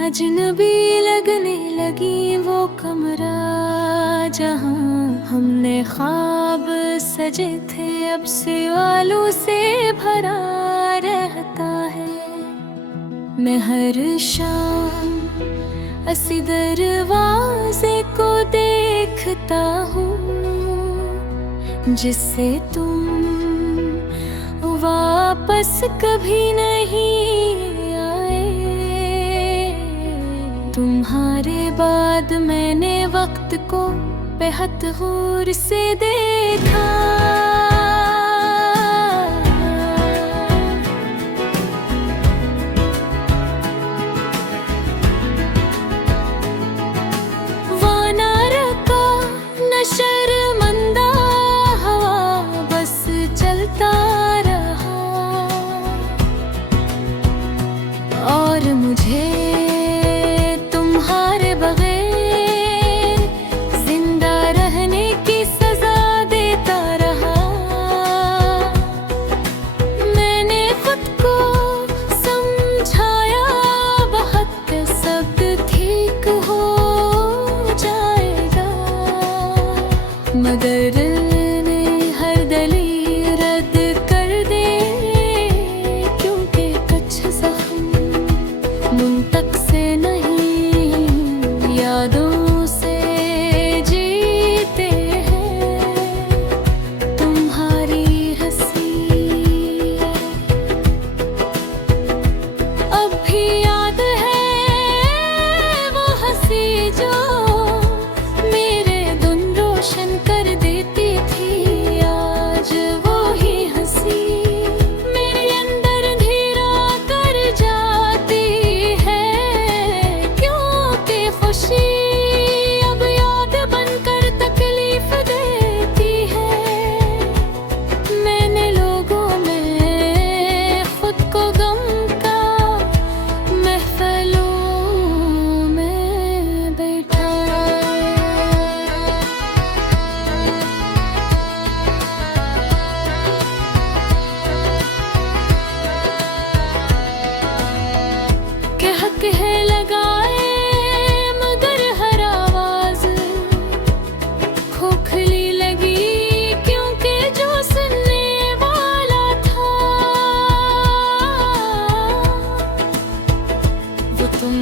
अजनबी लगने लगी वो कमरा जहाँ हमने ख्वाब सजे थे, अब सवालों से भरा रहता है। मैं हर शाम इसी दरवाजे को देखता हूँ जिससे तुम वापस कभी नहीं आए। तुम्हारे बाद मैंने वक्त को बेहद गौर से देखा। वाना रखा न शर्मंदा हवा, बस चलता रहा। और मुझे तुम्हारे बगैर जिंदा रहने की सजा देता रहा। मैंने खुद को समझाया बहुत के सब ठीक हो जाएगा, मगर ने हर दलील रद्द कर दे, क्योंकि कुछ जख्म मुंतक से नहीं यादों से जीते हैं। तुम्हारी हंसी अब भी याद है, वो हंसी जो मेरे दिन रोशन कर देती थी। आज वो ही हंसी मेरे अंदर धीरा कर जाती है, क्योंकि खुशी अब याद बनकर तकलीफ देती है। मैंने लोगों में खुद को गम का महफलों में बैठा। के हक है लगाए, मगर हर आवाज खोखली लगी, क्योंकि जो सुनने वाला था वो तुम